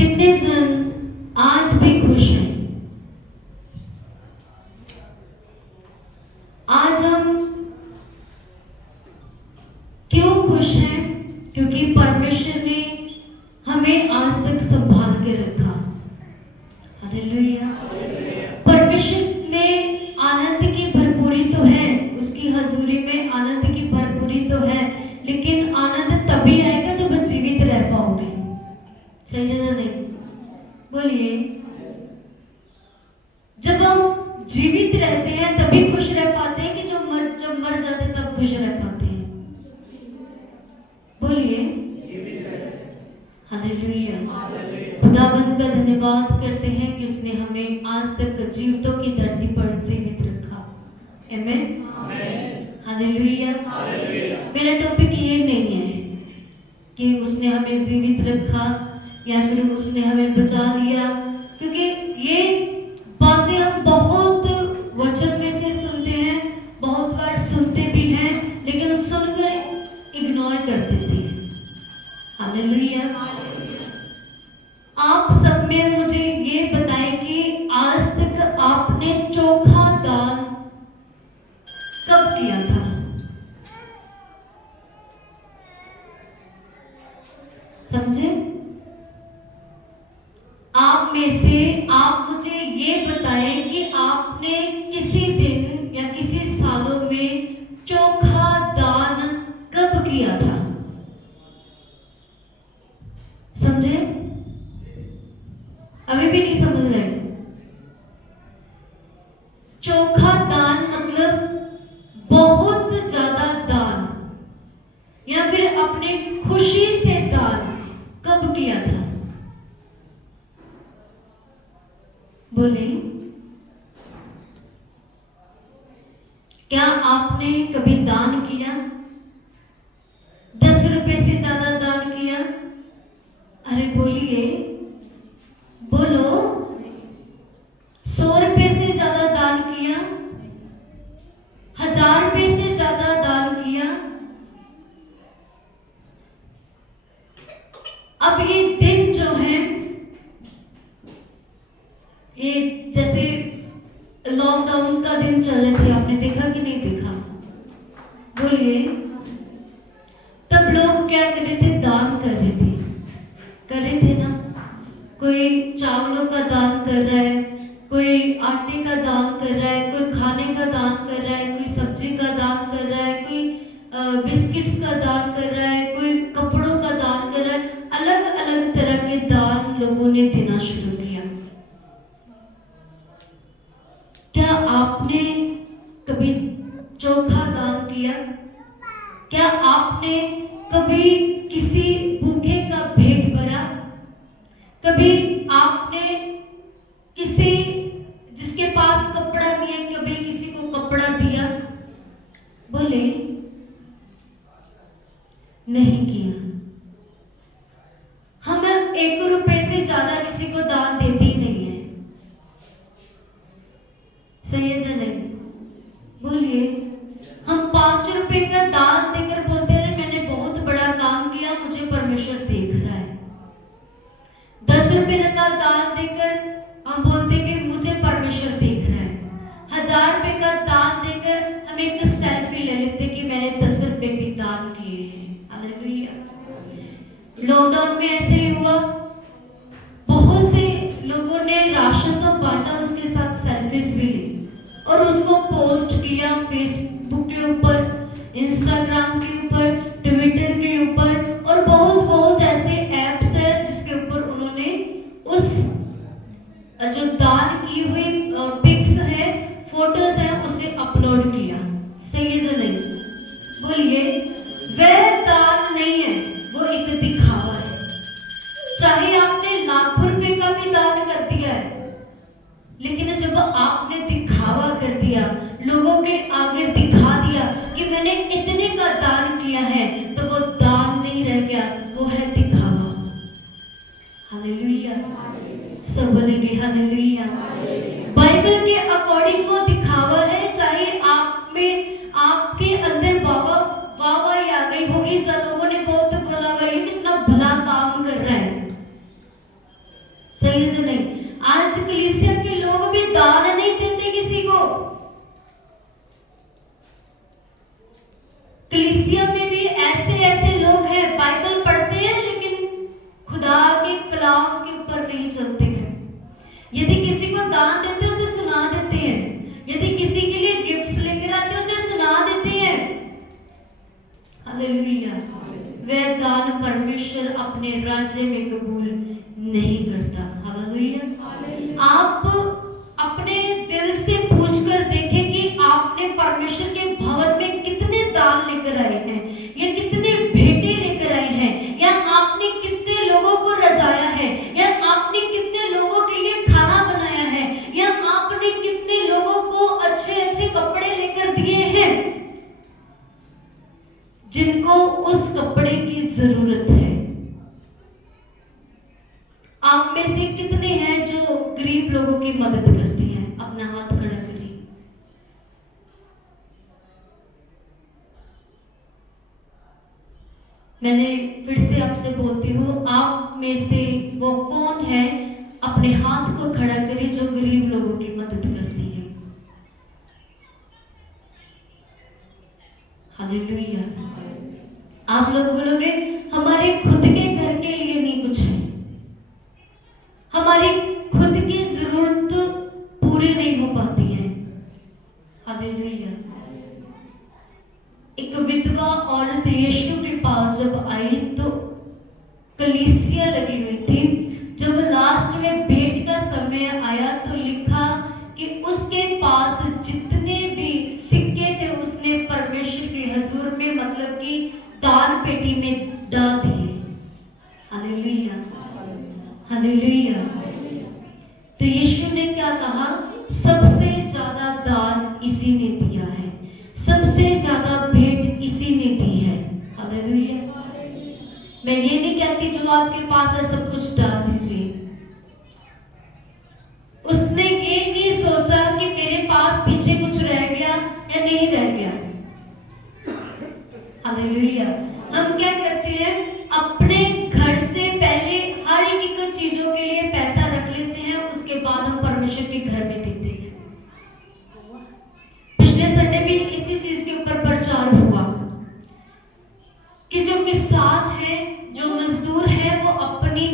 कितने जन आज भी खुश हैं? आज हम क्यों खुश हैं? क्योंकि परमेश्वर ने हमें आज तक संभाल के रखा। हालेलुया। परमेश्वर में आनंद की भरपूरी तो है, उसकी हजूरी में आनंद की भरपूरी तो है, लेकिन आनंद तभी आएगा जब जीवित रह पाओगे। सही है ना? नहीं बोलिए। जब हम जीवित रहते हैं तभी खुश रह पाते हैं कि जब मर जाते तब खुश रह पाते हैं? बोलिए। हालेलुया। खुदावंद का धन्यवाद करते हैं कि उसने हमें आज तक जीवितों की धरती पर जीवित रखा। आमीन। हालेलुया। मेरा टॉपिक ये नहीं है कि उसने हमें जीवित रखा या फिर उसने हमें बचा लिया, क्योंकि ये बातें हम बहुत वचन में से सुनते हैं, बहुत बार सुनते भी हैं, लेकिन सुनकर इग्नोर कर देते हैं। हालेलुया। आप सब में मुझे ये बताएं कि आज तक आपने चोखा दान कब किया था? समझे? आप में से आप मुझे ये बताएं कि आपने किसी दिन या किसी सालों में चोखा दान कब किया था? समझे? अभी भी नहीं समझ रहे? चोखा दान मतलब बहुत ज्यादा दान या फिर अपने खुशी से दान कब किया था? बोले। क्या आपने कभी दान किया? 10 रुपए से ज्यादा दान किया? अरे बोलिए, बोलो। 100 रुपए से ज्यादा दान किया? 1000 रुपए से ज्यादा दान किया? अब ये दिन जो है, ये जैसे लॉकडाउन का दिन चल रहे थे, आपने देखा कि नहीं देखा? बोलिए। तब लोग क्या कर रहे थे? दान कर रहे थे ना। कोई चावलों का दान कर रहा है, कोई आटे का दान कर रहा है, कोई खाने का दान कर रहा है, कोई सब्जी का दान कर रहा है, कोई बिस्किट्स का दान कर रहा है, कोई कपड़ों का दान कर रहा है। अलग अलग तरह के दान लोगों ने देना शुरू किया। क्या आपने कभी चोखा दान किया? क्या आपने कभी किसी भूखे का पेट भरा? कभी आपने किसी जिसके पास कपड़ा नहीं है, कभी किसी को कपड़ा दिया? बोले। नहीं किया। हम 1 रुपए से ज्यादा किसी को दान देते ही नहीं है। सही है या नहीं? बोलिए। हम 5 रुपए का दान देकर बोलते हैं मैंने बहुत बड़ा काम किया, मुझे परमेश्वर देख रहा है। 10 रुपए का दान देकर हम बोलते हैं कि मुझे परमेश्वर देख रहा है। 1000 रुपए का दान देकर हम एक सेल्फी ले लेते कि मैंने 10 रुपए भी दान किए हैं। हालेलुया। लॉकडाउन में ऐसे ही हुआ, बहुत से लोगों ने राशन तो बांटा, उसके साथ सेल्फीज भी ली और उसको पोस्ट किया फेसबुक के ऊपर, इंस्टाग्राम के ऊपर, ट्विटर के ऊपर, और बहुत ऐसे ऐप्स हैं जिसके ऊपर उन्होंने उस जो दान की हुई पिक्स है, फोटोज है, उसे अपलोड किया। सही है या नहीं? बोलिए। वह दान नहीं है, वो एक दिखावा है। चाहे आपने लाखों रुपए का भी दान कर दिया है, लेकिन जब आपने दिखावा कर दिया, लोगों के आगे दिखा दिया कि मैंने इतने का दान किया है, तो वो दान नहीं रह गया, वो है दिखावा। हालेलुया। सब बोलेंगे हालेलुया। बाइबल के अकॉर्डिंग वो दिखावा है। चाहे आप में आपके अंदर वाहवाही आ गई होगी, जब लोगों ने बहुत बोला ये कितना भला काम कर रहा है, परमेश्वर अपने राज्य में कबूल नहीं करता। हालेलुया। आप अपने दिल से पूछ कर देखें कि आपने परमेश्वर के भवन में कितने दान लेकर आए हैं, या कितने भेंटे लेकर आए हैं, या आपने कितने लोगों को रजाया है, या आपने कितने लोगों के लिए खाना बनाया है, या आपने कितने लोगों को अच्छे अच्छे कपड़े लेकर दिए हैं जिनको उस कपड़े की जरूरत है। आप में से कितने हैं जो गरीब लोगों की मदद करते हैं? अपना हाथ खड़ा करिए। मैंने फिर से आपसे बोलती हूँ, आप में से वो कौन है, अपने हाथ को खड़ा करिए जो गरीब लोगों की मदद करती है। हालेलुया। आप लोग बोलोगे हमारे खुद के घर के लिए नहीं कुछ है, हमारी खुद की जरूरत पूरी नहीं हो पाती है। हालेलुया। एक विधवा औरत यीशु के पास जब आई तो कलीसिया लगी हुई थी। जब लास्ट में भेंट का समय आया तो लिखा कि उसके पास जितने भी सिक्के थे उसने परमेश्वर के हजूर में, मतलब कि दान पेटी में डाल दिए। हालेलुया। हालेलुया। तो यीशु ने क्या कहा? सबसे ज्यादा दान इसी ने दिया है, सबसे ज्यादा भेंट इसी ने दी है। हालेलुया। मैं ये नहीं कहती जो आपके पास है सब कुछ डाल दीजिए। उसने ये नहीं सोचा कि मेरे पास पीछे कुछ रह गया या नहीं रह गया। हालेलुया। हम क्या करते हैं, अपने घर से पहले हर एक चीजों के लिए पैसा रख लेते हैं, उसके बाद हम परमेश्वर के घर में देते हैं। पिछले संडे भी इसी चीज के ऊपर प्रचार हुआ कि जो किसान है, जो मजदूर है, वो अपनी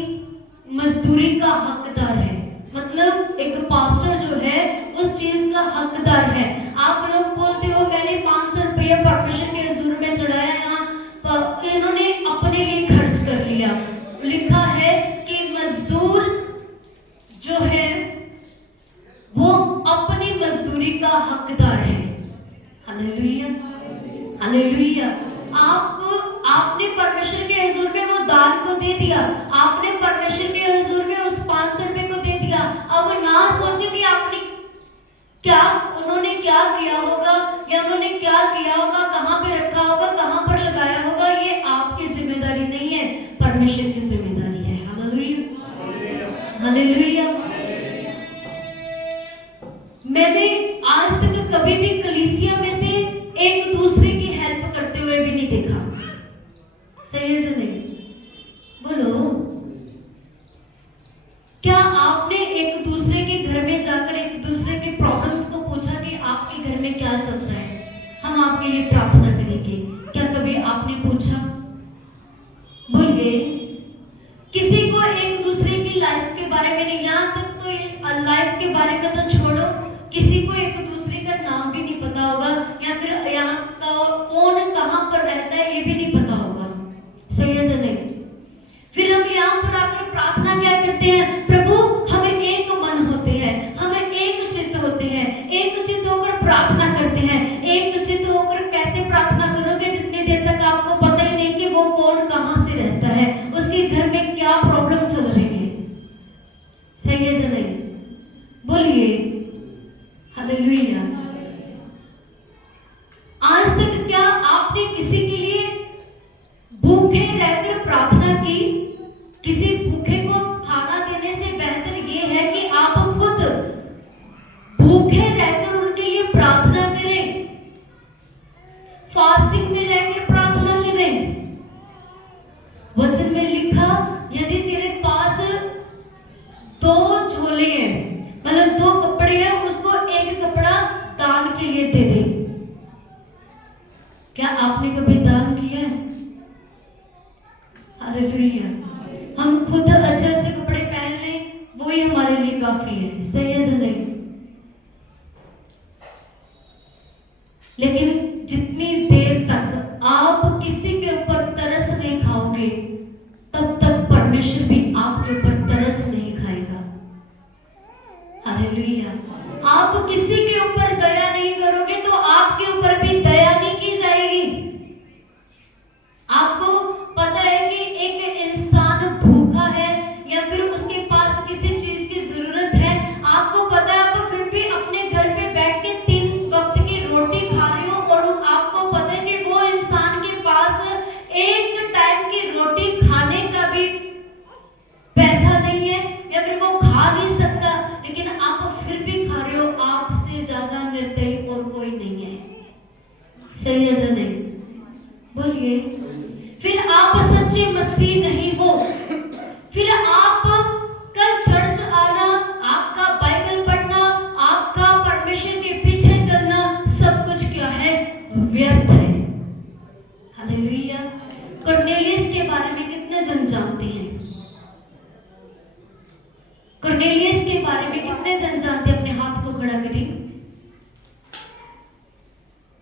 मजदूरी का हकदार है। मतलब एक पास्टर जो है उस चीज का हकदार है। आप लोग बोलते हो मैंने 500 रुपया परमेश्वर के हजूर में चढ़ाया, यहाँ इन्होंने अपने लिए खर्च कर लिया। लिखा है कि मजदूर जो है वो अपनी मजदूरी का हकदार है। हालेलुया। हालेलुया। आपने परमेश्वर के हजूर में वो दान को दे दिया, आपने परमेश्वर के हजूर में उस 500 रुपए को दे दिया। अब ना सोचे कि आपने क्या, उन्होंने क्या किया होगा, या उन्होंने क्या किया होगा, कहां पे रखा होगा, कहां पर लगाया होगा, ये आपकी जिम्मेदारी नहीं है, परमेश्वर की जिम्मेदारी है। हालेलुया। हालेलुया। मैंने आज तक कभी भी कलीसिया में से एक दूसरे की हेल्प करते हुए भी नहीं देखा। सही है या नहीं? बोलो, क्या आपने एक दूसरे के घर में जाकर एक दूसरे के प्रॉब्लम्स को पूछा कि आपके घर में क्या चल रहा है, हम आपके लिए प्रार्थना करेंगे? क्या कभी आपने पूछा? बोलिए। किसी को एक दूसरे की लाइफ के बारे में नहीं, यहाँ तक तो लाइफ के बारे में तो छोड़ो, किसी को एक दूसरे का नाम भी नहीं पता होगा, या फिर यहाँ का कौन कहाँ पर रहता है ये भी नहीं पता होगा। सही है या नहीं? फिर हम यहाँ पर आकर प्रार्थना क्या करते हैं? प्रभु हमें एक मन होते हैं, हमें एक चित्त होते हैं, एक चित्त होकर प्रार्थना करते हैं। एक चित्त होकर कैसे प्रार्थना करोगे जितनी देर तक आपको पता ही नहीं कि वो कौन कहाँ से रहता है, उसके घर में क्या प्रॉब्लम चल रही है। सही है या नहीं? बोलिए। हालेलुया। आज तक क्या आपने किसी के लिए भूखे रहकर प्रार्थना की? किसी भूखे को खाना देने से बेहतर ये है कि आप खुद भूखे रहकर उनके लिए प्रार्थना करें, फास्टिंग में रहकर प्रार्थना करें। वचन में लिखा, यदि तेरे पास 2 झोले हैं, मतलब 2 कपड़े हैं, उसको एक कपड़ा दान के लिए दे दे। क्या आपने कभी दान किया है? हालेलुया। हम खुद अच्छे अच्छे कपड़े पहन लें, वो ही हमारे लिए काफी है। सही है या नहीं? लेकिन जितनी देर तक आप किसी के ऊपर तरस नहीं खाओगे, तब आपके ऊपर तरस नहीं खाएगा। हालेलुया। आप किसी के ऊपर दया नहीं करोगे तो आपके ऊपर भी दया नहीं की जाएगी। आपको पता है कि एक इंसान भूखा है या फिर उसके पास किसी चीज की जरूरत है, आपको पता है, आप फिर भी अपने घर पे बैठ के 3 वक्त की रोटी खा रहे हो और आपको पता है कि वो इंसान के पास एक टाइम की रोटी खाने का भी पैसा नहीं है या फिर वो खा नहीं सकता, लेकिन आप फिर भी खा रहे हो। आपसे ज्यादा निर्दयी और कोई नहीं है। सही है या नहीं? बोलिए। फिर आप सच्चे मसीह नहीं हो। फिर आप कल चर्च आना, आपका बाइबल पढ़ना, आपका परमेश्वर के पीछे चलना, सब कुछ क्या है? व्यर्थ है। हालेलुया। कुरनेलियस के बारे में कितने जन जानते हैं? कुरनेलियस के बारे में कितने जन जानते हैं? अपने हाथ को खड़ा करिए।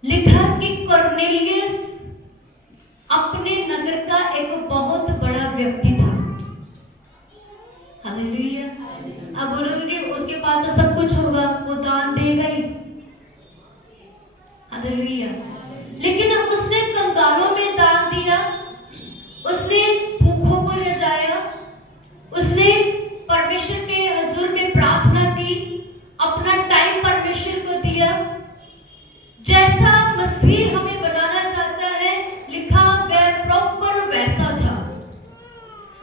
लिखा कि कुरनेलियस अपने नगर का एक बहुत बड़ा व्यक्ति था। हालेलुया। अब बोलोगे कि उसके पास तो सब कुछ होगा, वो दान देगा ही। हालेलुया। लेकिन उसने कंगालों में दान दिया, उसने भूखों को रजाया, उसने परमेश्वर के हजूर में प्रार्थना की, अपना टाइम परमेश्वर को दिया। जैसा मसीह हमें बनाना चाहता है, लिखा वह प्रॉपर वैसा था।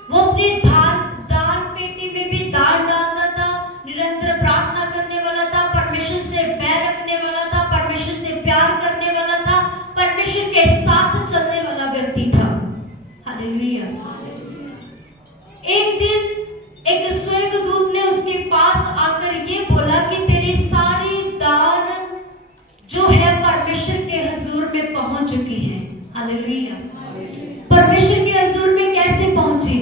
वो अपने दान पेटी में भी दान डालता था, निरंतर प्रार्थना करने वाला था, परमेश्वर से बैर रखने वाला था, परमेश्वर से प्यार करने वाला था, परमेश्वर के साथ चलने वाला व्यक्ति था। हालेलुया। एक दिन एक स्वर्गदूत ने उसके पास आकर ये बोला कि तेरी सारी दान जो है परमेश्वर के हजूर में पहुंच चुकी है। हालेलुया। परमेश्वर के हजूर में कैसे पहुंची?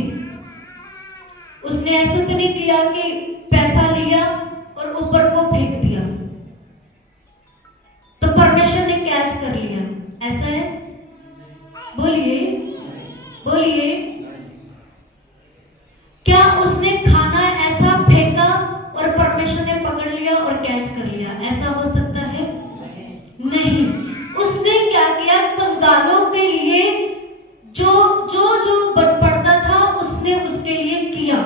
उसने ऐसा तो नहीं किया कि पैसा लिया और ऊपर को फेंक दिया तो परमेश्वर ने कैच कर लिया, ऐसा है? बोलिए, बोलिए। क्या उसने खाना ऐसा फेंका और परमेश्वर ने पकड़ लिया और कैच कर लिया? ऐसा हो सकता है? नहीं। उसने क्या किया? कंगालों के लिए जो पड़ता था उसने उसके लिए किया,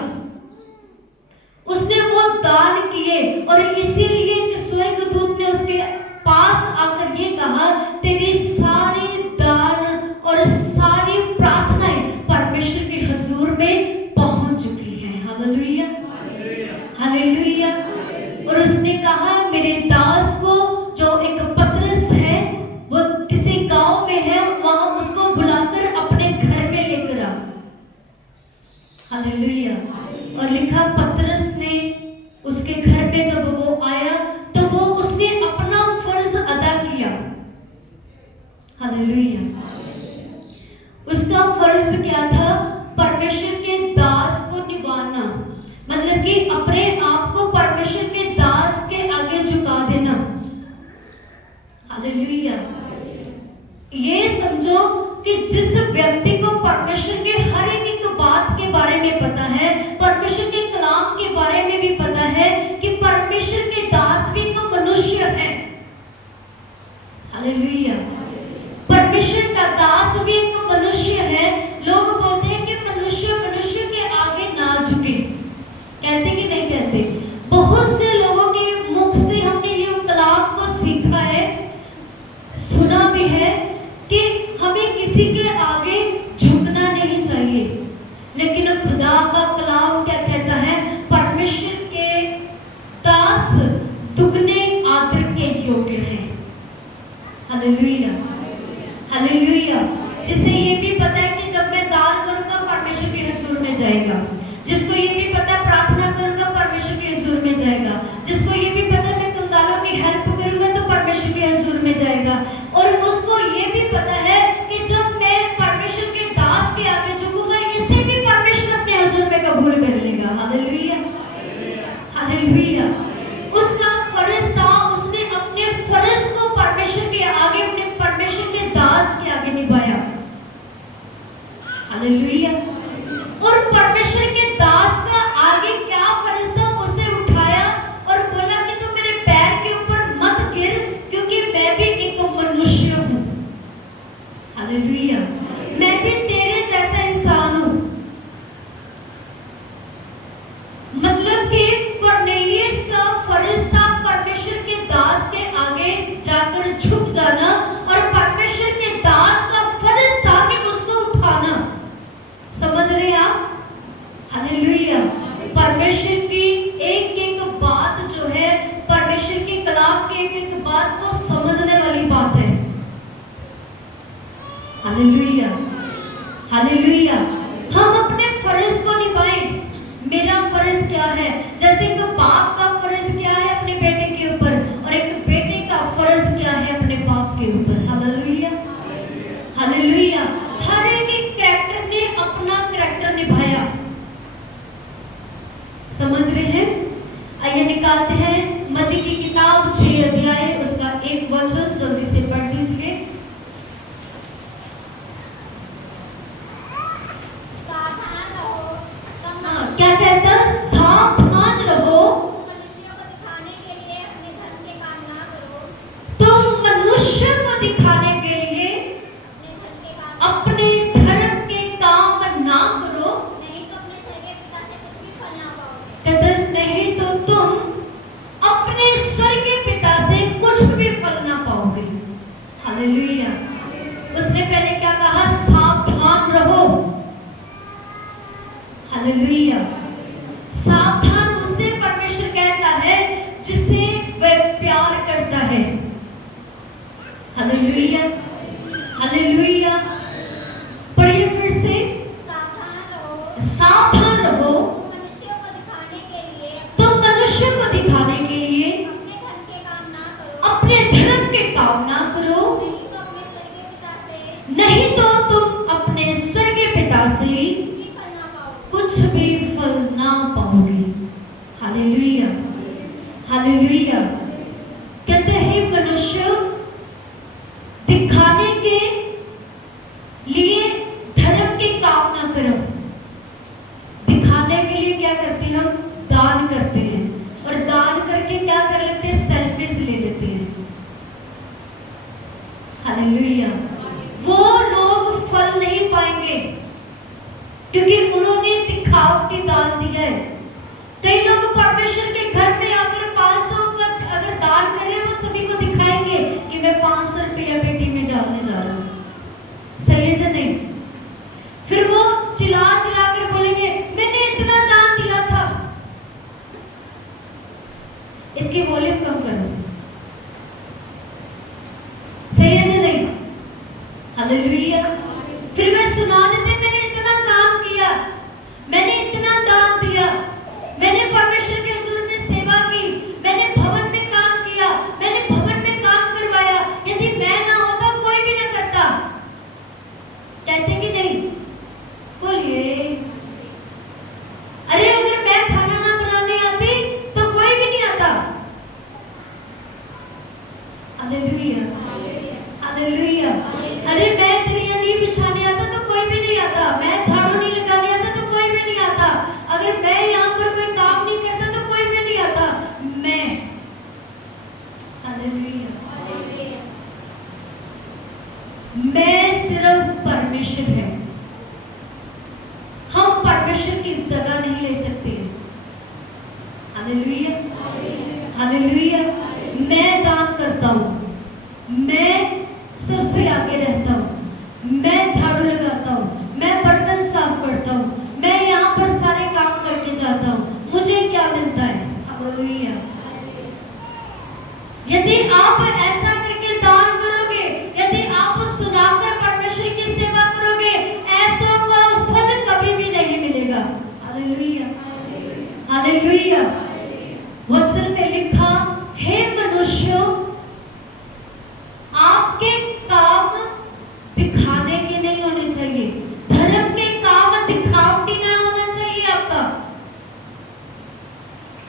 उसने वो दान किए। और इसीलिए एक स्वर्गदूत ने उसके पास आकर ये कहा, तेरी सारी दान और सारी प्रार्थनाएं परमेश्वर के हजूर में पहुंच चुकी है। Hallelujah, hallelujah. और उसने कहा, मेरे दास को जो एक पतरस है, वो किसी गांव में है, वहां उसको बुलाकर अपने घर में लेकर आ। हालेलुया। और लिखा पतरस ने उसके घर पे जब वो आया तो वो उसने अपना फर्ज अदा किया। हालेलुया। उसका फर्ज क्या था? परमेश्वर के दास को निभाना, मतलब कि अपने आप को परमेश्वर के दास के आगे झुका देना। हालेलुया। ये समझो कि जिस व्यक्ति को परमेश्वर के हर एक बात के बारे में पता है, परमेश्वर के कलाम के बारे में भी पता है कि परमेश्वर के दास भी एक मनुष्य है। हालेलुया। परमेश्वर का दास भी एक मनुष्य है। लोग बोलते हैं कि मनुष्य के आगे ना झुके, कहते कि नहीं कहते? बहुत से लोगों के मुख से हमने ये कलाम को सीखा है, सुना भी है कि हमें किसी के आगे झुकना नहीं चाहिए। लेकिन खुदा का कलाम क्या कहता है? परमेश्वर के दास दुगने आदर के योग्य हैं। Hallelujah, hallelujah. जिसे ये भी पता है कि जब मैं दान करूंगा परमेश्वर के हजूर में जाएगा, जिसको ये भी पता प्रार्थना करूंगा मतलब कि कॉर्नेलियस का फर्ज था परमेश्वर के दास के आगे जाकर झुक जाना, और परमेश्वर के दास का फर्ज था कि उसको उठाना। समझ रहे हैं आप? हालेलुया। परमेश्वर की एक एक बात जो है, परमेश्वर के कलाम के एक एक बात को समझने वाली बात है। Hallelujah, hallelujah. हम अपने फर्ज को निभाएं। मेरा फर्ज क्या है? जैसे एक बाप का फर्ज क्या है अपने बेटे के ऊपर, और एक बेटे का फर्ज क्या है अपने बाप के ऊपर। Hallelujah, hallelujah. हर एक कैरेक्टर ने अपना कैरेक्टर निभाया। समझ रहे हैं? आइए निकालते हैं मत्ती की किताब 6 अध्याय, उसका एक वचन जल्दी से पढ़ दीजिए। क्या कहता? सावधान रहो, मनुष्यों को दिखाने के लिए अपने धर्म के काम ना करो। तुम मनुष्य को दिखाने के लिए अपने धर्म के काम अपने धर्म के काम ना करो, नहीं तो अपने स्वर्गीय पिता से कुछ भी फल ना पाओगे। कदर नहीं तो तुम अपने स्वर्गीय पिता से कुछ भी फल ना पाओगे। हालेलुया। उसने पहले क्या कहा? सावधान रहो। हालेलुया। सावधान उसे परमेश्वर कहता है जिसे वह प्यार करता है। Hallelujah, hallelujah. पढ़िए फिर से। सावधान रहो, मनुष्यों को दिखाने के लिए तुम मनुष्य को दिखाने के लिए अपने धर्म के काम ना करो। अपने धर्म के काम ना करो, नहीं तो अपने स्वर्गीय पिता से नहीं तो तुम अपने स्वर्गीय पिता से कुछ भी फल ना पाओगे। कुछ भी फल ना पाओगे। Hallelujah, hallelujah. कहते हैं मनुष्य दिखाने के लिए धर्म के काम ना करो। दिखाने के लिए क्या करते हैं? हम दान करते हैं, और दान करके क्या कर लेते हैं? सेल्फीज ले लेते हैं। हालेलुया। वो लोग फल नहीं पाएंगे क्योंकि उन्होंने दिखावटी दान दिया है। कई लोग परमेश्वर के घर में आकर 500 का अगर दान करें, वो सभी को दिखाएंगे कि मैं 500 रुपया पेटी में डालने जा रहा हूँ। सही है या नहीं? फिर वो चिल्ला चिल्ला कर बोलेंगे मैंने इतना दान दिया था। इसकी वॉल्यूम कम करो। सही है या नहीं? हालेलुया। फिर मैं सुना देते मैंने इतना काम किया, मैंने इतना दान दिया, मैंने परमेश्वर के हुजूर में सेवा की, मैंने भवन में काम किया, मैंने भवन में काम करवाया। यदि मैं ना होता कोई भी ना करता। कहते कि नहीं? बोलिए। अरे अगर मैं खाना ना बनाने आती तो कोई भी नहीं आता। Hallelujah, hallelujah. अरे मैं दरिया नहीं बिछाने आता तो कोई भी नहीं आता। मैं झाड़ू नहीं लगाने आता तो कोई भी नहीं आता। अगर मैं यहाँ पर कोई काम नहीं करता तो कोई भी नहीं आता। मैं, हालेलुया, मैं सिर्फ परमेश्वर है। हम परमेश्वर की जगह नहीं ले सकते। Hallelujah, hallelujah. मैं दान करता हूँ, मैं सबसे आगे रहता हूँ, मैं झाड़ू लगाता हूँ, मैं बर्तन साफ करता हूँ, मैं यहाँ पर सारे काम करके जाता हूँ। मुझे क्या मिलता है? हालेलुया। यदि आप ऐसा करके दान करोगे, यदि आप सुनाकर परमेश्वर की सेवा करोगे, ऐसा का फल कभी भी नहीं मिलेगा। Hallelujah, hallelujah. वचन में लिखा, हे मनुष्यों, आपके काम दिखाने के नहीं होने चाहिए। धर्म के काम दिखावटी ना होना चाहिए आपका।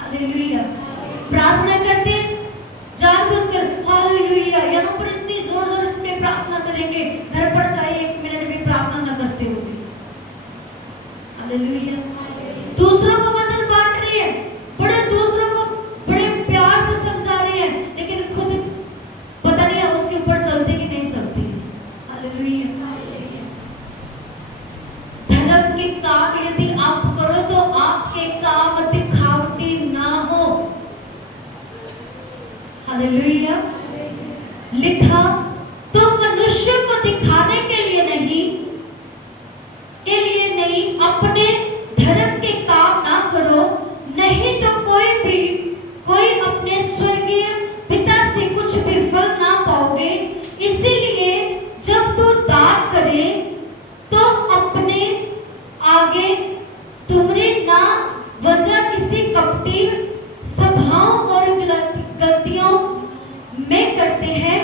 हालेलुया। प्रार्थना करते जानबूझकर हालेलुया, यहाँ पर इतनी जोर जोर से प्रार्थना करेंगे, घर पर चाहे 1 मिनट भी प्रार्थना न करते हो। हालेलुया। दूसरों को वचन बांट रही है, बड़े दूसरों को बड़े प्यार से समझा रही है, लेकिन खुद पता नहीं उसके ऊपर चलते कि नहीं चलती। हालेलुया। धर्म के काम यदि आप करो तो आपके काम दिखा हालेलुया। लिखा, तुम मनुष्य को दिखाने के लिए नहीं अपने धर्म के काम ना करो, नहीं तो कोई अपने स्वर्गीय पिता से कुछ भी फल ना पाओगे। इसीलिए जब तू दान करे तो अपने आगे तुमरी ना वजह किसी कपटी सभाओं और गलतियों में करते हैं,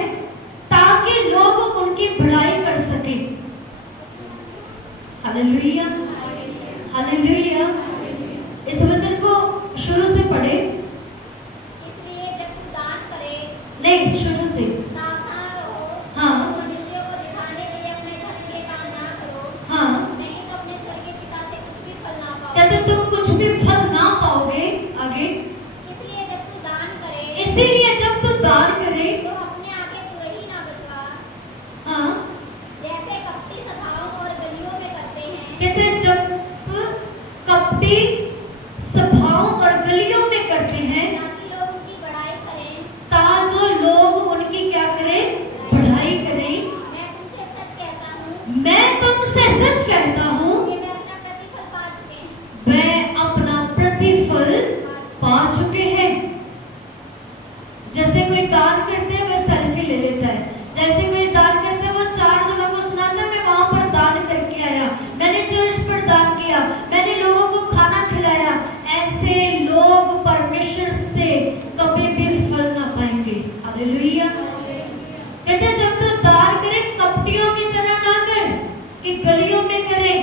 ताकि लोग उनकी बढ़ाई कर सके। Hallelujah, hallelujah. इस वचन को शुरू से पढ़े। इसलिए जब तू दान करे, नहीं, शुरू से। सावधान रहो। हाँ। मनुष्यों को दिखाने के लिए अपने धर्म के काम ना करो, हाँ, नहीं तो अपने स्वर्गीय पिता से कुछ भी फल ना पाओगे। कहते तुम कुछ भी फल ना पाओगे। आगे, इसलिए जब तू दान करे, इसीलिए जब तू दान करे तो अपने आगे तुरही ना बतवा, हाँ, जैसे कपटी सभाओं और गलियों में करते हैं, कहते जब कपटी सभाओं और गलियों में करते हैं, ताकि लोग उनकी बड़ाई करें। ताजो लोग उनकी क्या करें? बढ़ाई करें। मैं तुमसे सच कहता हूँ मैं तुमसे सच कहता हूँ, कि वे अपना प्रतिफल पा चुके हैं। वह अपना प्रतिफल पा चुके हैं। जैसे कोई दान करते हैं वो सेल्फी ले लेता है, जैसे कोई दान करता है वो 4 जनों को सुनाता है मैं वहां पर दान करके आया, मैंने चर्च पर दान किया, मैंने लोगों को खाना खिलाया। ऐसे लोग परमेश्वर से कभी भी फल ना पाएंगे। हालेलुया। कहते हैं जब तू दान करे कपटियों की तरह ना कर कि गलियों में करे।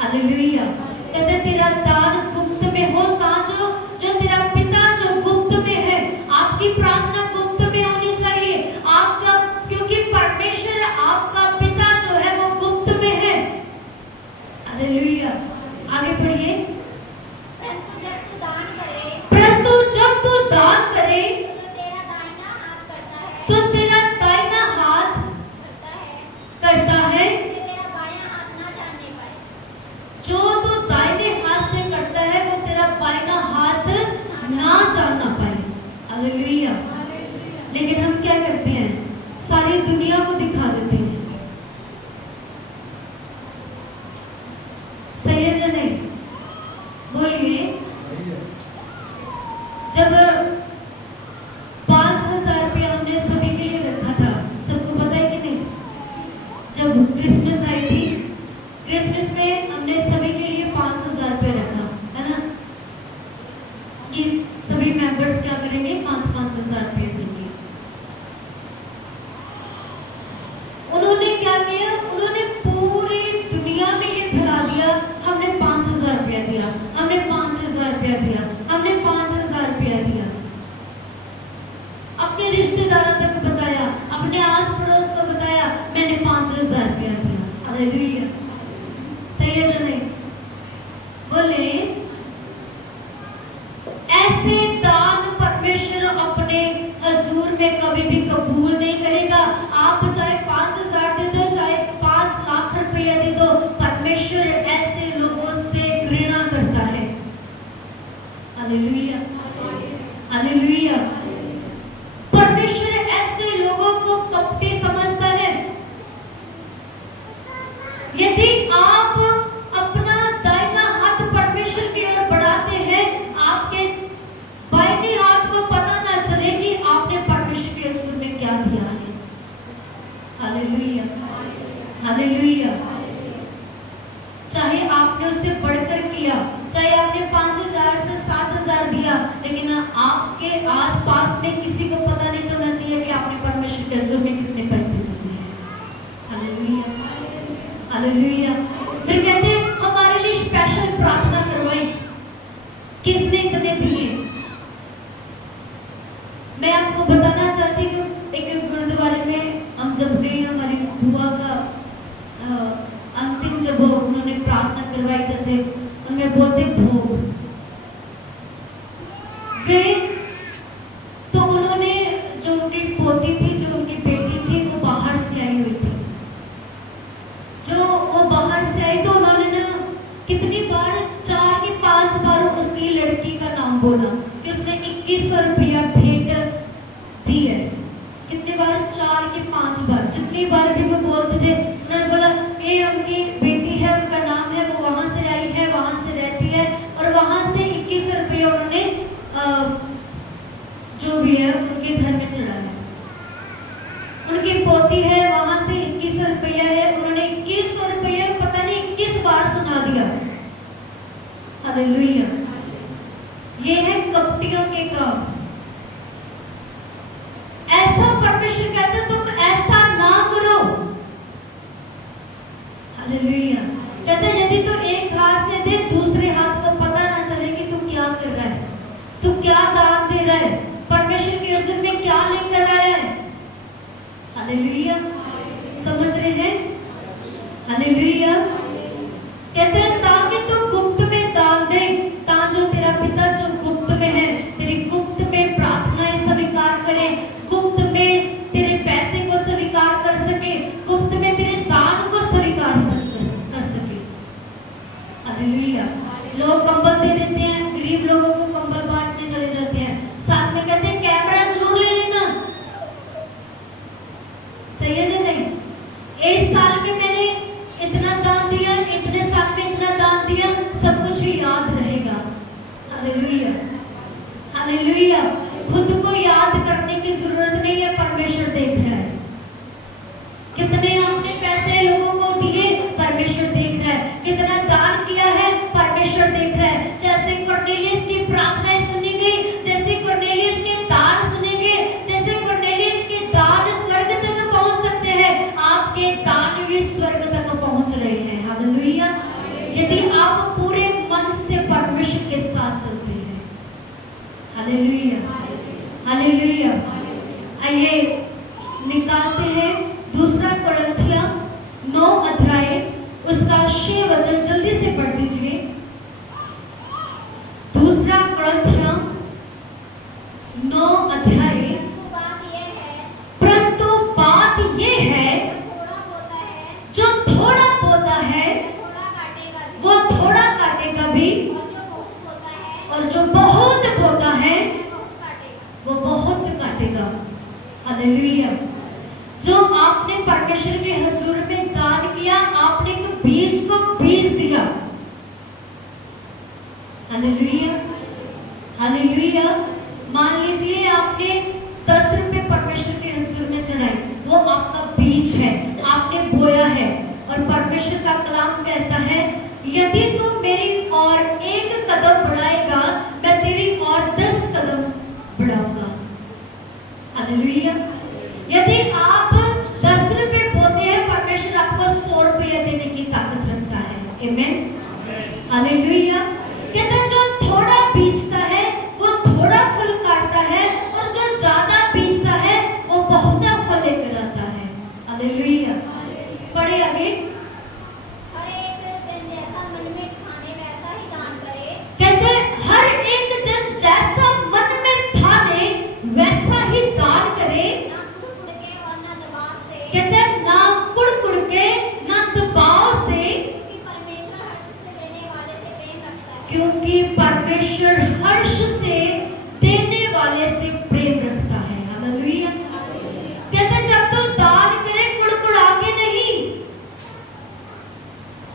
हालेलुया। कहते हैं तेरा दान गुप्त में हो, जो तेरा पिता जो गुप्त में है, आपकी प्रार्थना गुप्त में होनी चाहिए। आपका, क्योंकि परमेश्वर आपका पिता जो है वो गुप्त में है। हालेलुया। आगे पढ़िए। परंतु जब तू दान करे, परंतु जब तू दान करे तो तेरा दाहिना हाथ करता है, तो तेरा दाहिना हाथ करता है, इससे तेरा बायां हाथ ना जानने पाए। जो तू दाहिने हाथ से करता है वो तेरा बायां हाथ ना जानना पाए। हालेलुया। लेकिन हम क्या करते हैं? सारी दुनिया को दिखा देते हैं। सही है या नहीं? बोलिए। जब 5,000 रुपया हमने सभी के लिए रखा था, सबको पता है कि नहीं? जब क्रिसमस आई थी, क्रिसमस में हमने सभी के लिए 5,000 रुपया रखा, है ना? कि सभी मेंबर्स क्या करेंगे? 5,000 रुपया देंगे। उन्होंने क्या किया? उन्होंने पूरी दुनिया में ये फैला दिया, हमने 5,000 रुपया दिया, हमने 5,000 रुपया दिया, हमने 5,000 रुपया दिया। अपने रिश्तेदारों तक बताया, अपने आस पड़ोस को बताया, मैंने 5,000 रुपया दिया। हालेलुया। सही है या नहीं? बोले। ऐसे दान परमेश्वर अपने हजूर में कभी भी कबूल नहीं करेगा। आप चाहे 5,000 दे दो, चाहे 5 लाख रुपया दे दो, परमेश्वर ऐसे लोगों से घृणा करता है। Hallelujah, hallelujah. परमेश्वर ऐसे लोगों को कपटी समझता है। यदि आप अपना दाहिना हाथ परमेश्वर की ओर बढ़ाते हैं, आपके बाएं हाथ को पता ना चले कि आपने परमेश्वर के हजूर में क्या दिया है। Hallelujah, hallelujah. चाहे आपने उससे बढ़कर किया, चाहे आपने 5,000 से 7,000 दिया, लेकिन आपके आसपास में किसी को पता नहीं चलना चाहिए कि आपने परमेश्वर के हजूर में कितने पैसे दिए हैं। Hallelujah, hallelujah. फिर कहते हैं हमारे लिए स्पेशल प्रार्थना करवाई, किसने इतने दिए। मैं आपको बताना चाहती हूँ, एक गुरुद्वारे में हम जब गए, हमारी बुआ का अंतिम जब उन्होंने प्रार्थना करवाई, जैसे उनमें बोलते भोग गए, तो उन्होंने जो उनकी पोती थी, जो उनकी बेटी थी, वो बाहर से आई हुई थी। जो वो बाहर से आई तो उन्होंने ना कितनी बार, 4 कि 5 बार उसकी लड़की का नाम बोला कि उसने 2100 रुपया भेज हालेलुया। ये है कपटियों के काम। ऐसा परमेश्वर कहता है तुम ऐसा ना करो। हालेलुया। कहता है यदि तू एक हाथ से दे दूसरे हाथ को पता ना चले कि तू क्या कर रहा है, तू क्या दान दे रहा है, परमेश्वर के हुजूर में क्या लेकर आया है। हालेलुया। समझ रहे हैं? हालेलुया। कहते हैं ताकि तू गुप्त में दान दे, जो तेरा पिता जो गुप्त में है तेरी गुप्त में प्रार्थनाएं स्वीकार करे, गुप्त में तेरे पैसे को स्वीकार कर सके, गुप्त में तेरे दान को स्वीकार कर सके। हालेलुया। लोग कंबल दे देते हैं, गरीब लोगों को कंबल बांटने चले जाते हैं, साथ में कहते हैं कैमरा जरूर ले लेना। सही है या नहीं? इस साल में मैंने इतना दान दिया, इतने साल में इतना दान दिया, सब कुछ ही याद रहेगा। हालेलुया। हालेलुया। खुद को याद करने की जरूरत नहीं है, परमेश्वर देख रहा है। कितने आपने पैसे लोगों को दिए, परमेश्वर देख रहा है। कितना दान किया है, परमेश्वर देख रहा है। जैसे कुरनेलियस की प्रार्थनाएं सुनी गई, जैसे कुरनेलियस के दान सुने गए, जैसे कुरनेलियस के दान स्वर्ग तक पहुंच सकते हैं, आपके दान भी स्वर्ग तक पहुंच रहे हैं। हालेलुया। यदि आप पूरे मन से परमेश्वर के साथ चलते हैं। हालेलुया। हालेलुया। आइए निकालते हैं दूसरा कुरिन्थियों 9 अध्याय उसका 6 वचन, जल्दी से पढ़ दीजिए। दूसरा कुरिन्थियों 9 अध्याय। परंतु बात ये है जो थोड़ा बोता है वो थोड़ा काटेगा भी, और जो बहुत बोता है वो बहुत काटेगा। हालेलुया। जो आपने परमेश्वर के हुजूर में दान किया, आपने एक बीज को बीज दिया। हालेलुया। हालेलुया। मान लीजिए आपने 10 रुपए परमेश्वर के हुजूर में चढ़ाए, वो आपका बीज है, आपने बोया है। और परमेश्वर का कलाम कहता है यदि तू मेरी और एक कदम बढ़ाएगा, मैं तेरी और 10 कदम बढ़ाऊंगा। हालेलुया। यदि आप 10 रुपए बोते हैं, परमेश्वर आपको 100 रुपया देने की ताकत रखता है। आमीन। हालेलुया। कहता है जो थोड़ा बीजता है वो थोड़ा फल काटता है, और जो ज्यादा बीजता है वो बहुत फल लेकर आता है। हालेलुया। पढ़े आगे। हर एक जन जैसा मन में ठाने वैसा ही दान करे। कहते हैं हर एक जन जैसा मन में ठाने वैसा ही दान करे, ना कुड़ के और ना दबाव से। कहते हैं ना कुड़ के ना दबाव से, क्योंकि परमेश्वर हर्ष से देने वाले से प्रेम रखता है। क्योंकि परमेश्वर हर्ष से देने वाले से प्रेम रखता है। हालेलुया। कहते हैं जब तू दान करे कुड़कुड़ा के नहीं,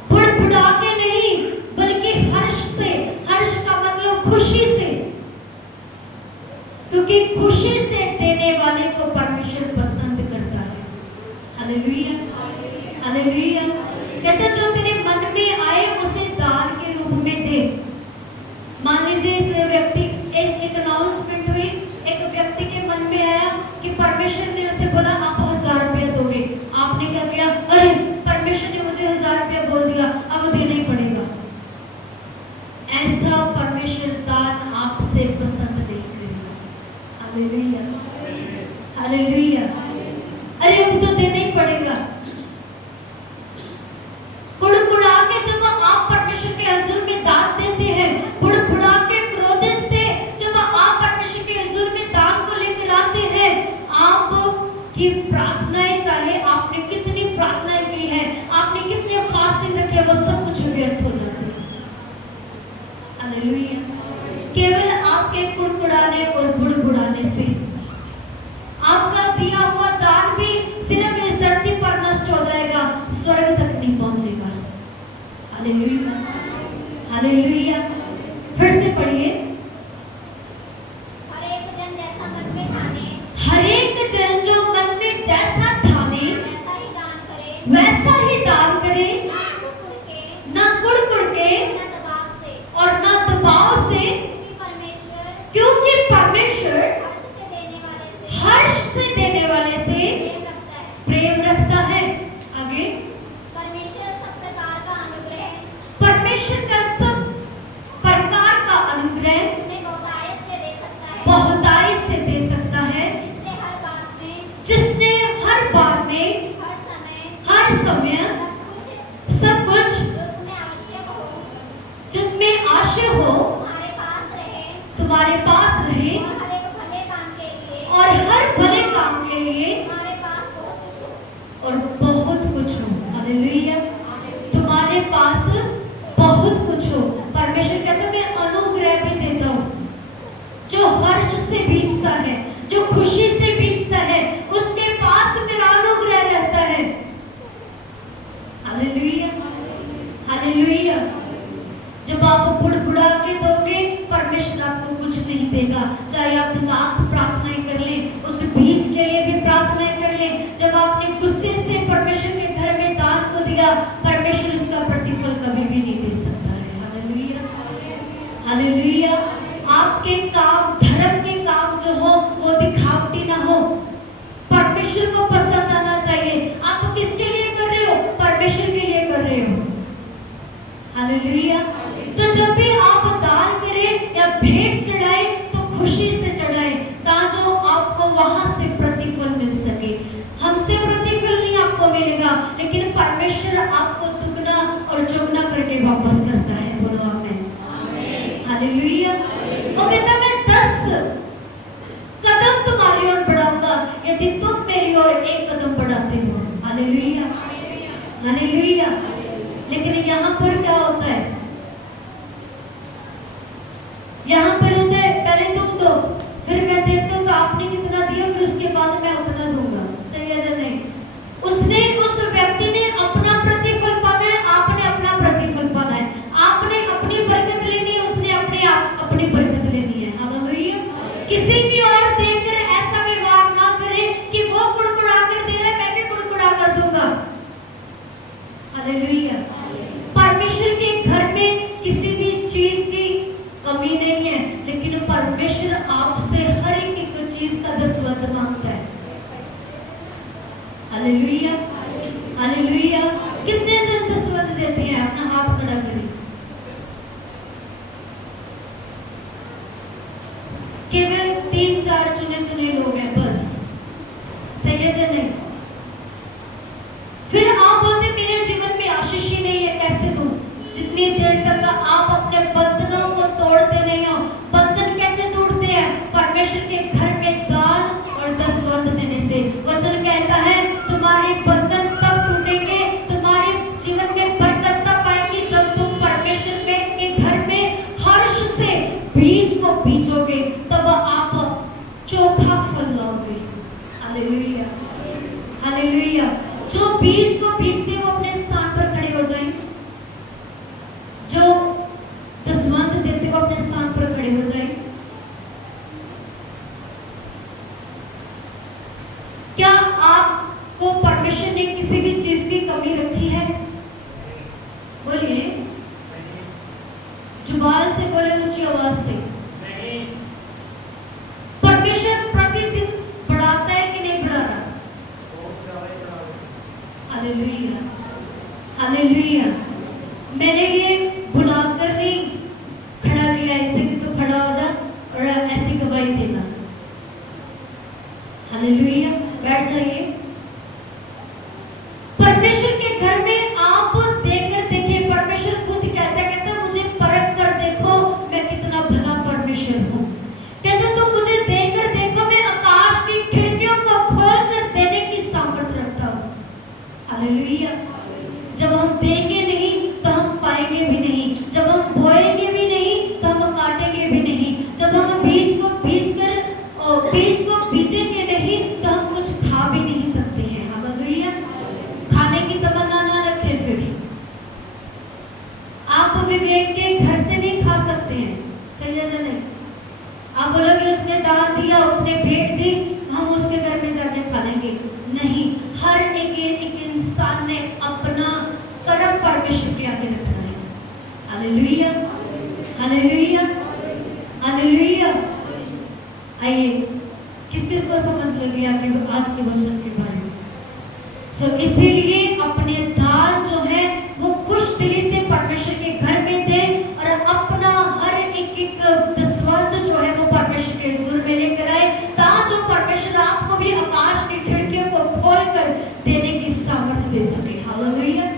बुड़बुड़ा के नहीं, बल्कि हर्ष से। हर्ष का मतलब खुशी से, क्योंकि खुशी से देने वाले को परमेश्वर पसंद करता है। हालेलुया। हालेलुया। कहते जो तेरे मन में आए उसे दान के रूप में दे। मान लीजिए इस व्यक्ति एक अनाउंसमेंट हुई, एक व्यक्ति के मन में आया कि परमेश्वर ने उसे बोला आप 1000 रुपया दोगे। आपने क्या किया? अरे परमेश्वर ने मुझे 1000 रुपया बोल दिया, अब देना ही पड़ेगा। ऐसा परमेश्वर दान आपसे पसंद नहीं करेगा। हालेलुया। हालेलुया। अरे अब तो देना ही पड़ेगा। बुड़बुड़ा के जब आप परमेश्वर के हुजूर में दान देते हैं, बुड़बुड़ा के क्रोध से जब आप परमेश्वर के हुजूर में दान को लेकर आते हैं, आपकी प्रार्थनाएं, चाहे आपने कितनी प्रार्थनाएं की है, आपने कितने फास्टिंग रखे, वो सब कुछ व्यर्थ हो जाते हैं। हालेलुया। केवल आपके कुड़कुड़ाने और बुड़बुड़ाने से आपका दिया हुआ दान भी सिर्फ इस धरती पर नष्ट हो जाएगा, स्वर्ग तक नहीं पहुंचेगा। हालेलुया। हालेलुया। फिर से पढ़िए। हर एक जन जैसा मन में ठाने, हर एक जन जो मन में जैसा ठाने वैसा ही दान करे। वैसा ही दान करे, ना कुड़ के ना कुड़ के ना दबाव से। और ना देगा। चाहे आप लाख प्रार्थनाएं कर लें, उस बीज के लिए भी प्रार्थनाएं कर लें। जब आपने गुस्से से परमेश्वर के घर में दान को दिया, परमेश्वर उसका प्रतिफल कभी भी नहीं दे सकता है। Hallelujah, hallelujah. आपके काम, धर्म के काम जो हो वो दिखावटी ना हो, परमेश्वर को पसंद आना चाहिए। आप किसके लिए कर रहे हो? परमेश्वर के लिए कर रहे हो। हालेलुया। तो जब भी आप दान करें या भेंट चढ़ाए तो खुशी से चढ़ाए, ताकि आपको वहां से प्रतिफल मिल सके। हमसे प्रतिफल नहीं आपको मिलेगा, लेकिन परमेश्वर आपको दुगना और चौगुना करके वापस करता है। बोलो आमीन। हालेलुया। वो कहता मैं 10 कदम तुम्हारी ओर बढ़ाऊंगा यदि तुम मेरी ओर 1 कदम बढ़ाते हो। Hallelujah, hallelujah. लेकिन यहाँ पर क्या होता है? यहाँ पर होता है पहले तुम दो, फिर मैं देखता हूँ आपने कितना दिया, फिर उसके बाद मैं उतना दूंगा। सही है या नहीं? उसने, उस व्यक्ति ने अपना प्रतिफल पाना है, आपने अपना प्रतिफल पाना है। आपने अपनी बरकत लेनी है, उसने अपनी बरकत लेनी है। हालेलुया। किसी की ओर देखकर ऐसा व्यवहार ना करें कि वो कुड़कुड़ा कर दे रहा है, मैं भी कुड़कुड़ा कर दूंगा। हालेलुया। परमेश्वर के घर में किसी भी चीज की कमी नहीं है, लेकिन परमेश्वर आपसे हर एक चीज का 10% मांगता है। Hallelujah, hallelujah. कितने जन 10% देते हैं? अपना हाथ खड़ा करें। केवल 3-4 चुने लोग हैं बस। सही है या नहीं? फिर आप बोलते मेरे जीवन में आशीष ही नहीं है, कैसे दूं? जितनी देर तक आप अपने बंधनों को तोड़ते नहीं हो। बंधन कैसे टूटते हैं? परमेश्वर के घर में दान और 10% देने से। वचन कहता है तुम्हारे बंधन तब टूटेंगे, तुम्हारे जीवन में बरकत तब आएगी जब तुम परमेश्वर के घर में हर्ष से बीज को बीजोगे, तब आप चोखा फल लाओगे। Hallelujah, hallelujah. जो बीज को बीजते वो अपने स्थान पर खड़े हो जाएं, जो 10% देते वो अपने स्थान पर खड़े हो जाएं। क्या आपको परमेश्वर ने किसी भी चीज की कमी रखी है? बोलिए, जुबान से बोले, ऊंची आवाज से। परमेश्वर प्रतिदिन बढ़ाता है कि नहीं बढ़ा रहा? Hallelujah, hallelujah. मेरे लिए बुलाकर नहीं खड़ा किया ऐसे कि तो खड़ा हो जा और ऐसी गवाही देना। हालेलुया। बैठ जाइए। परमेश्वर के घर में आप देखकर देखिए, परमेश्वर खुद कहता मुझे परख कर देखो मैं कितना भला परमेश्वर हूँ। कहता तुम मुझे देखकर देखो, मैं आकाश की खिड़कियों को खोल कर देने की सामर्थ्य रखता हूँ। हालेलुया। जब हम देंगे नहीं तो हम पाएंगे भी नहीं, जब हम बोएंगे भी नहीं तो हम काटेंगे भी नहीं, जब हम बीज को बीजेंगे नहीं तो हम कुछ खा भी नहीं सकते हैं। हालेलुया। खाने की तमन्ना ना रखें। फिर आप विवेक के घर से नहीं खा सकते हैं। सही है या नहीं? आप बोलोगे उसने दान दिया, उसने भेंट दी, हम उसके घर में जाके खा लेंगे। नहीं, हर एक इंसान ने अपना कर्म परमेश्वर के आगे रखना है। Hallelujah, hallelujah, hallelujah. आइए, किस किस को समझ लगी आपके आज के वचन के बारे में? सो इसीलिए अपने दान जो है वो खुश दिली से परमेश्वर के घर में दे और अपना हर एक 10% जो है वो परमेश्वर के हुजूर में लेकर आए, ताकि परमेश्वर आपको भी आकाश की खिड़कियों को खोलकर देने की सामर्थ्य दे सके। Hallelujah,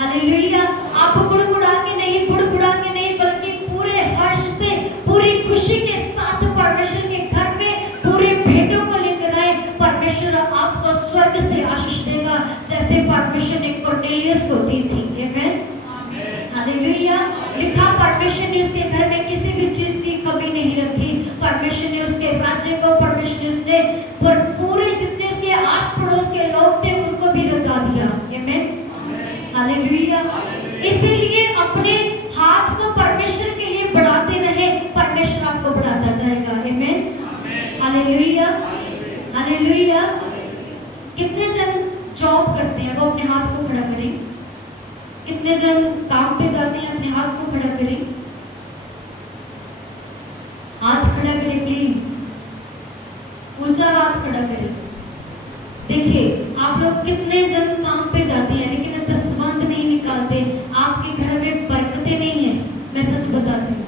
hallelujah. आप बुड़बुड़ा के नहीं बल्कि पूरे हर्ष से, पूरी खुशी के साथ परमेश्वर के घर में पूरे भेंटों को लेकर आए। परमेश्वर आपको स्वर्ग से आशीष देगा, जैसे परमेश्वर ने कॉर्नेलियस को दी थी। आमीन, हालेलुया। लिखा परमेश्वर ने उसके घर में किसी भी चीज की कमी नहीं रखी। परमेश्वर ने उसके राज्य को, परमेश्वर ने उसने पूरे जितने उसके आस पड़ोस के लोग थे उनको भी रजा दिया। आमीन, हालेलुया। इसीलिए अपने हाथ को परमेश्वर के लिए बढ़ाते रहे, परमेश्वर आपको बढ़ाता जाए। वो अपने हाथ को खड़ा करें। कितने जन काम पे जाते हैं, अपने हाथ को खड़ा करें, हाथ खड़ा करें प्लीज, ऊंचा हाथ खड़ा करें। देखिए आप लोग कितने जन काम पे जाते हैं लेकिन दसवंध नहीं निकालते, आपके घर में बरकतें नहीं है, मैं सच बताती हूँ,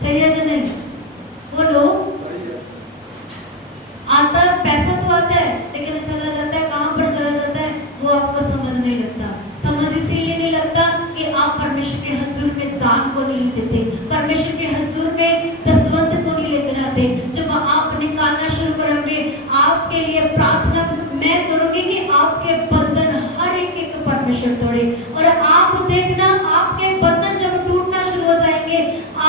सही है या नहीं? बोलो, आता पैसा तो आता है लेकिन चला जाता है, कहाँ पर चला जाता है वो आपको समझ नहीं लगता। समझ इसीलिए नहीं लगता कि आप परमेश्वर के हजूर में दान को नहीं देते, परमेश्वर के हजूर में दसवंध को नहीं लेकर आते। जब आप निकालना शुरू करोगे, आपके लिए प्रार्थना मैं करूंगी कि आपके बंधन हर एक परमेश्वर तोड़े, और आप देखना आपके बंधन जब टूटना शुरू हो जाएंगे,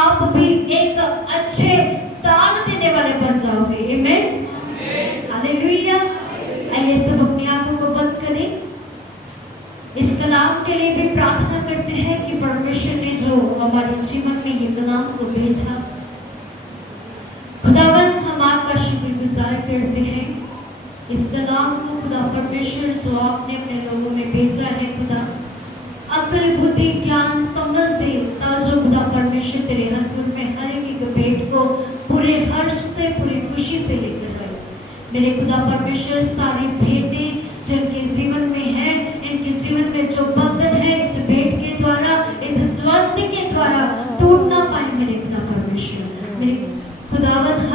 आप भी एक अच्छे दान देने वाले बन जाओगे। आमीन, हालेलुया। आइए सब अपनी आंखों को बंद करें, इस कलाम के लिए भी प्रार्थना करते हैं कि परमेश्वर ने जो हमारे जीवन में ये कलाम को भेजा, खुदावन हम आपका शुक्रगुजार करते हैं। इस कलाम को खुदा परमेश्वर जो आपने अपने लोगों में भेजा है, खुदा अक्ल बुद्धि ज्ञान समझ दे, ताजो खुदा परमेश्वर तेरे हजूर में हर एक भेंट को पूरे हर्ष से पूरी खुशी से लेकर आए। मेरे खुदा परमेश्वर सारी भेंटें जिनके जीवन में है, इनके जीवन में जो बंधन है इस भेंट के द्वारा, इस स्वंत के द्वारा टूट ना पाए मेरे खुदा परमेश्वर। मेरे खुदावन हर